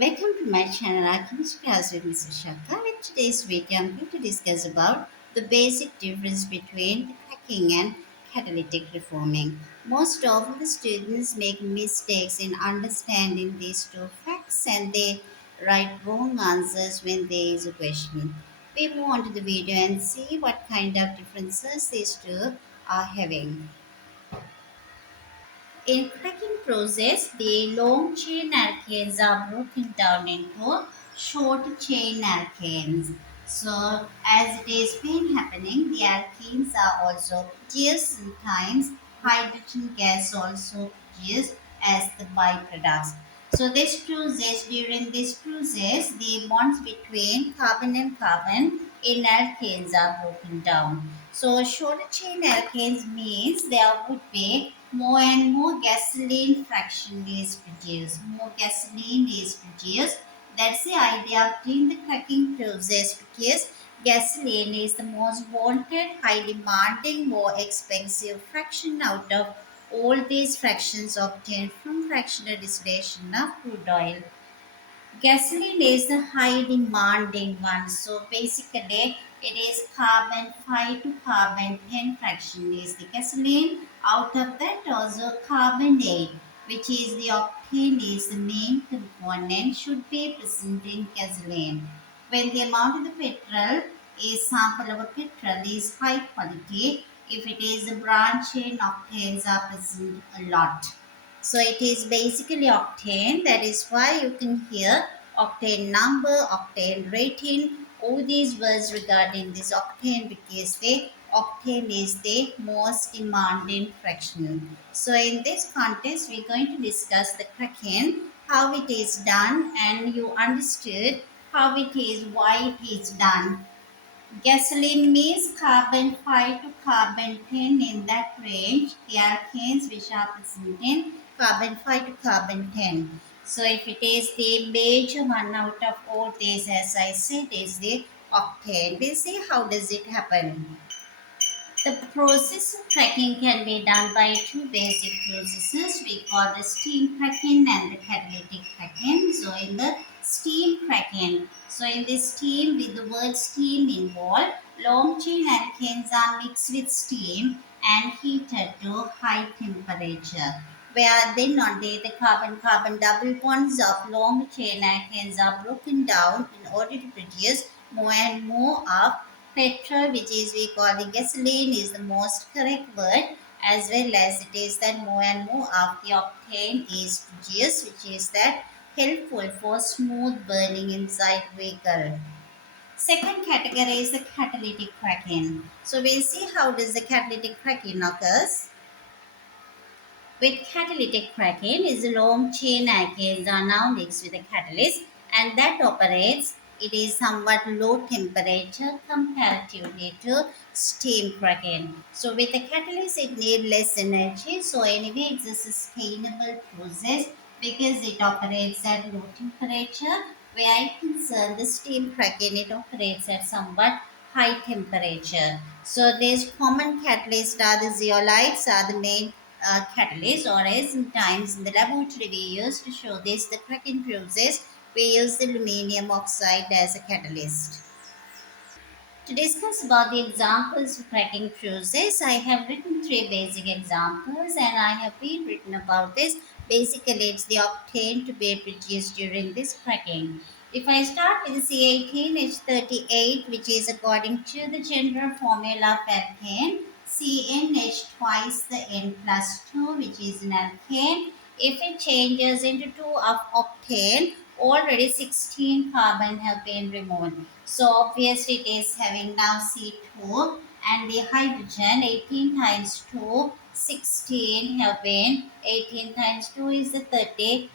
Welcome to my channel Alchemist Class with Mr. Shaka. In today's video, I'm going to discuss about the basic difference between cracking and catalytic reforming. Most of the students make mistakes in understanding these two facts and they write wrong answers when there is a question. We move on to the video and see what kind of differences these two are having. In cracking process, the long chain alkanes are broken down into short chain alkanes. So, as it is been happening, the alkenes are also produced. Sometimes hydrogen gas also produced as the byproducts. So, during this process, the bonds between carbon and carbon in alkanes are broken down. So, shorter chain alkanes means there would be more and more gasoline fraction is produced. More gasoline is produced. That's the idea of doing the cracking process because gasoline is the most wanted, high demanding, more expensive fraction out of all these fractions obtained from fractional distillation of crude oil. Gasoline is the high demanding one. So basically, it is carbon 5 to carbon 10 fraction is the gasoline. Out of that, also carbon 8, which is the octane, is the main component, should be present in gasoline. When the amount of the petrol is sample of a petrol is high quality, if it is a branch chain, octanes are present a lot. So it is basically octane. That is why you can hear octane number, octane rating, all these words regarding this octane because the octane is the most demanding fraction. So in this context, we're going to discuss the cracking, how it is done, and you understood how it is, why it is done. Gasoline means carbon 5 to carbon 10 in that range. The alkanes which are present in carbon 5 to carbon 10. So if it is the major one out of all these, as I said, is the octane. We'll see how does it happen. The process of cracking can be done by two basic processes. We call the steam cracking and the catalytic cracking. So in the steam cracking, so in this steam with the word steam involved, long chain alkanes are mixed with steam and heated to high temperature. Where then on the carbon-carbon double bonds of long chain alkanes are broken down in order to produce more and more of petrol, which is we call the gasoline, is the most correct word, as well as it is that more and more of the octane is produced, which is that helpful for smooth burning inside vehicle. Second category is the catalytic cracking. So we'll see how does the catalytic cracking occurs. With catalytic cracking is a long chain alkanes are now mixed with a catalyst and that operates it is somewhat low temperature comparatively to steam cracking. So with the catalyst it needs less energy. So anyway it's a sustainable process because it operates at low temperature where it concern the steam cracking it operates at somewhat high temperature. So these common catalysts are the zeolites are the main catalyst or as sometimes in the laboratory we use to show this the cracking process we use the aluminium oxide as a catalyst. To discuss about the examples of cracking process, I have written three basic examples and I have been written about this. Basically, it's the octane to be produced during this cracking. If I start with C18H38, which is according to the general formula of alkane, CnH twice the N plus 2, which is an alkane. If it changes into 2 of octane, already 16 carbon have been removed. So obviously it is having now C2 and the hydrogen 18 times 2, 16 have been 18 times 2 is the 30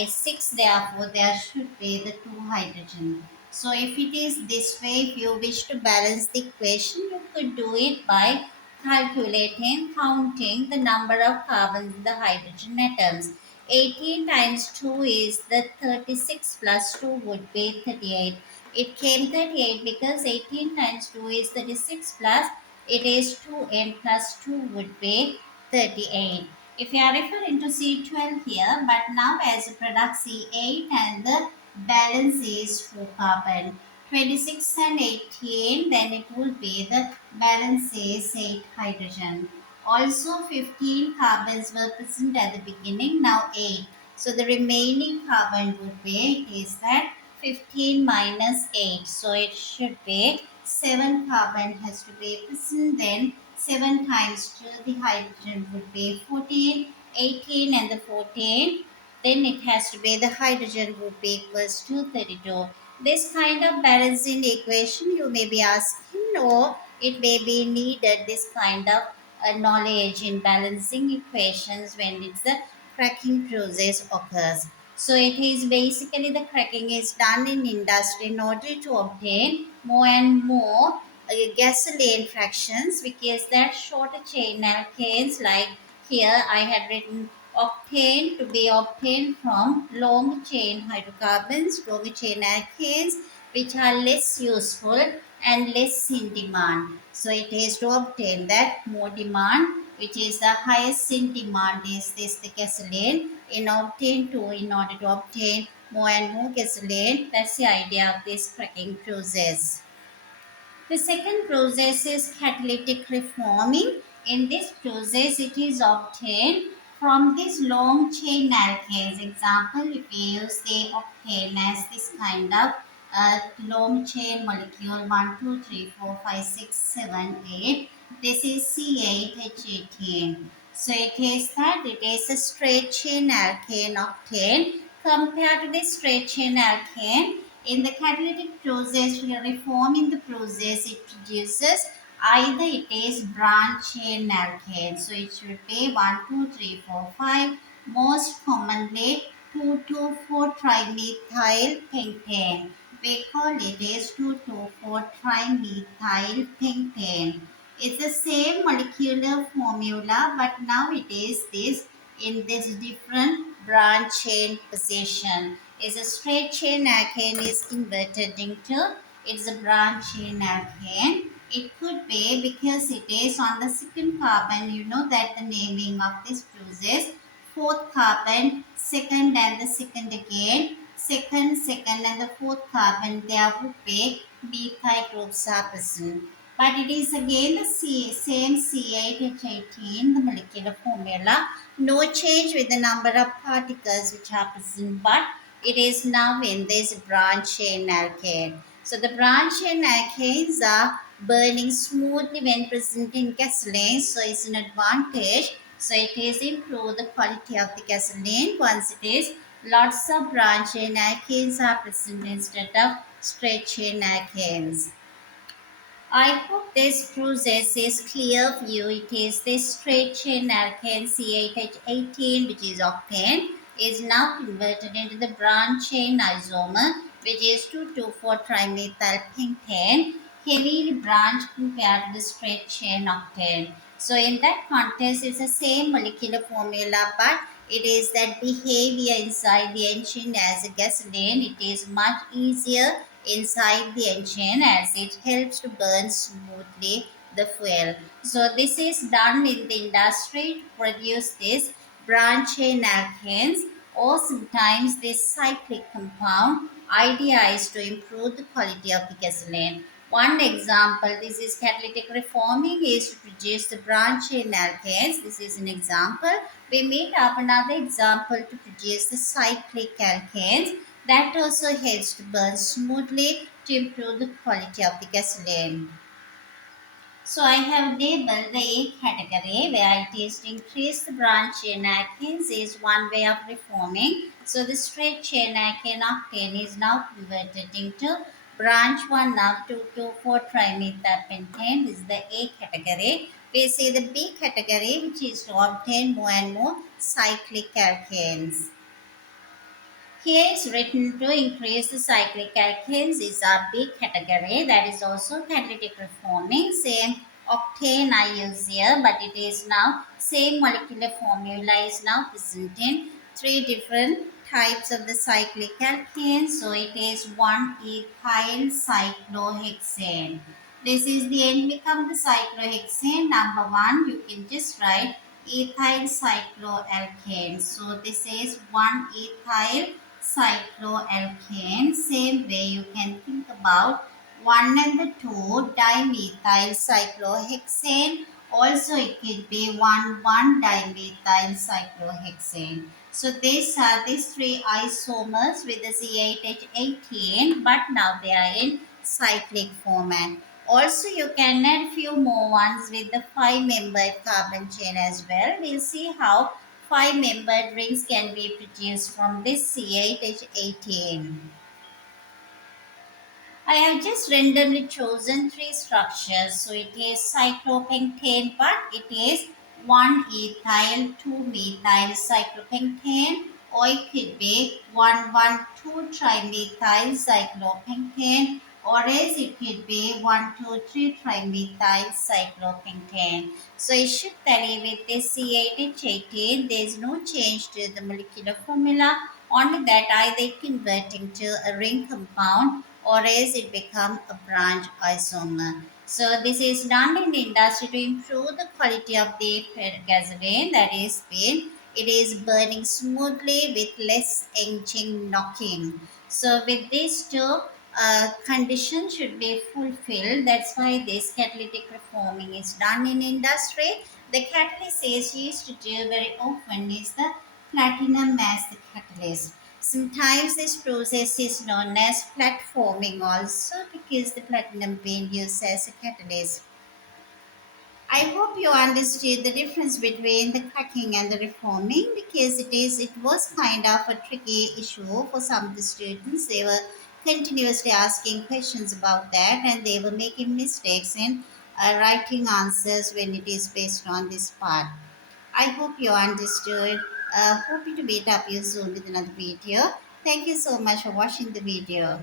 is 6 therefore there should be the 2 hydrogen. So if it is this way if you wish to balance the equation you could do it by calculating counting the number of carbons in the hydrogen atoms. 18 times 2 is the 36 plus 2 would be 38. It came 38 because 18 times 2 is 36 plus it is 2n plus 2 would be 38. If you are referring to C12 here, but now as a product C8 and the balance is 4 carbon. 26 and 18, then it will be the balance is 8 hydrogen. Also 15 carbons were present at the beginning, now 8. So the remaining carbon would be, is that 15 minus 8. So it should be 7 carbon has to be present, then 7 times 2 the hydrogen would be 14, 18 and the 14. Then it has to be the hydrogen would be equals to 32. This kind of balancing equation you may be asking, or it may be needed this kind of knowledge in balancing equations when it's the cracking process occurs. So it is basically the cracking is done in industry in order to obtain more and more gasoline fractions, because that shorter chain alkanes, like here I had written obtained, to be obtained from long chain hydrocarbons, long chain alkanes, which are less useful and less in demand. So it is to obtain that more demand, which is the highest in demand is this the gasoline. In order to obtain more and more gasoline, that's the idea of this cracking process. The second process is catalytic reforming. In this process, it is obtained from this long chain alkanes. Example, if we use the octane as this kind of long chain molecule 1, 2, 3, 4, 5, 6, 7, 8. This is C8H18. So it is that it is a straight chain alkane octane compared to the straight chain alkane. In the catalytic process, we are reforming the process, it produces either it is branch chain alkane. So it should be 1, 2, 3, 4, 5. Most commonly 2,2,4 trimethyl pentane. We call it as 2,2,4 trimethyl pentane. It's the same molecular formula, but now it is this in this different branch chain position. Is a straight chain alkane is converted into it's a branch chain alkane. It could be because it is on the second carbon. You know that the naming of this process, fourth carbon, second and the second again, second and the fourth carbon, there would be methyl groups are present. But it is again the same C8H18, the molecular formula. No change with the number of particles which are present, but it is now in this branch chain alkane. So the branch chain alkanes are burning smoothly when present in gasoline, so it's an advantage. So it is improve the quality of the gasoline once it is lots of branch chain alkanes are present instead of straight chain alkanes. I hope this process is clear for you. It is this straight chain alkane C8H18, which is octane, is now converted into the branch chain isomer, which is 2,2,4 trimethyl pentane, heavily branched compared to the straight chain octane. So in that context, it's the same molecular formula, but it is that behavior inside the engine as a gasoline. It is much easier inside the engine as it helps to burn smoothly the fuel. So this is done in the industry to produce this branch chain alkanes, or sometimes this cyclic compound. Idea is to improve the quality of the gasoline. One example, this is catalytic reforming, is to produce the branch chain alkanes. This is an example. We made up another example to produce the cyclic alkanes. That also helps to burn smoothly to improve the quality of the gasoline. So I have labeled the A category where it is to increase the branch chain alkanes is one way of reforming. So the straight chain alkane octane is now converted into branch 1 of 2,2,4 trimethylpentane. This is the A category. We see the B category, which is to obtain more and more cyclic alkanes. Here is written to increase the cyclic alkanes is a big category, that is also catalytic reforming. Same octane I use here, but it is now same molecular formula is now present in three different types of the cyclic alkanes. So it is 1-ethyl cyclohexane. This is the end become the cyclohexane. Number 1, you can just write ethyl cycloalkane. So this is one ethyl cycloalkane. Same way you can think about 1 and the 2 dimethyl cyclohexane. Also it could be 1 dimethyl cyclohexane. So these are these three isomers with the C8H18, but now they are in cyclic format. Also, you can add few more ones with the 5-membered carbon chain as well. We'll see how 5-membered rings can be produced from this C8H18. I have just randomly chosen three structures. So it is cyclopentane, but it is 1 ethyl 2-methyl cyclopentane, or it could be 1,1,2 trimethyl cyclopentane, or else it could be 1,2,3 trimethyl cyclopentane. So it should tell you with this C8H18, there is no change to the molecular formula, only that either converting to a ring compound or else it become a branch isomer. So this is done in the industry to improve the quality of the gasoline that is been. It is burning smoothly with less engine knocking. So with these two conditions should be fulfilled. That's why this catalytic reforming is done in industry. The catalyst is used to do very often is the platinum as the catalyst. Sometimes this process is known as platforming also because the platinum being used as a catalyst. I hope you understood the difference between the cracking and the reforming because it was kind of a tricky issue for some of the students. They were continuously asking questions about that and they were making mistakes in writing answers when it is based on this part. I hope you understood. Hope to meet up you soon with another video. Thank you so much for watching the video.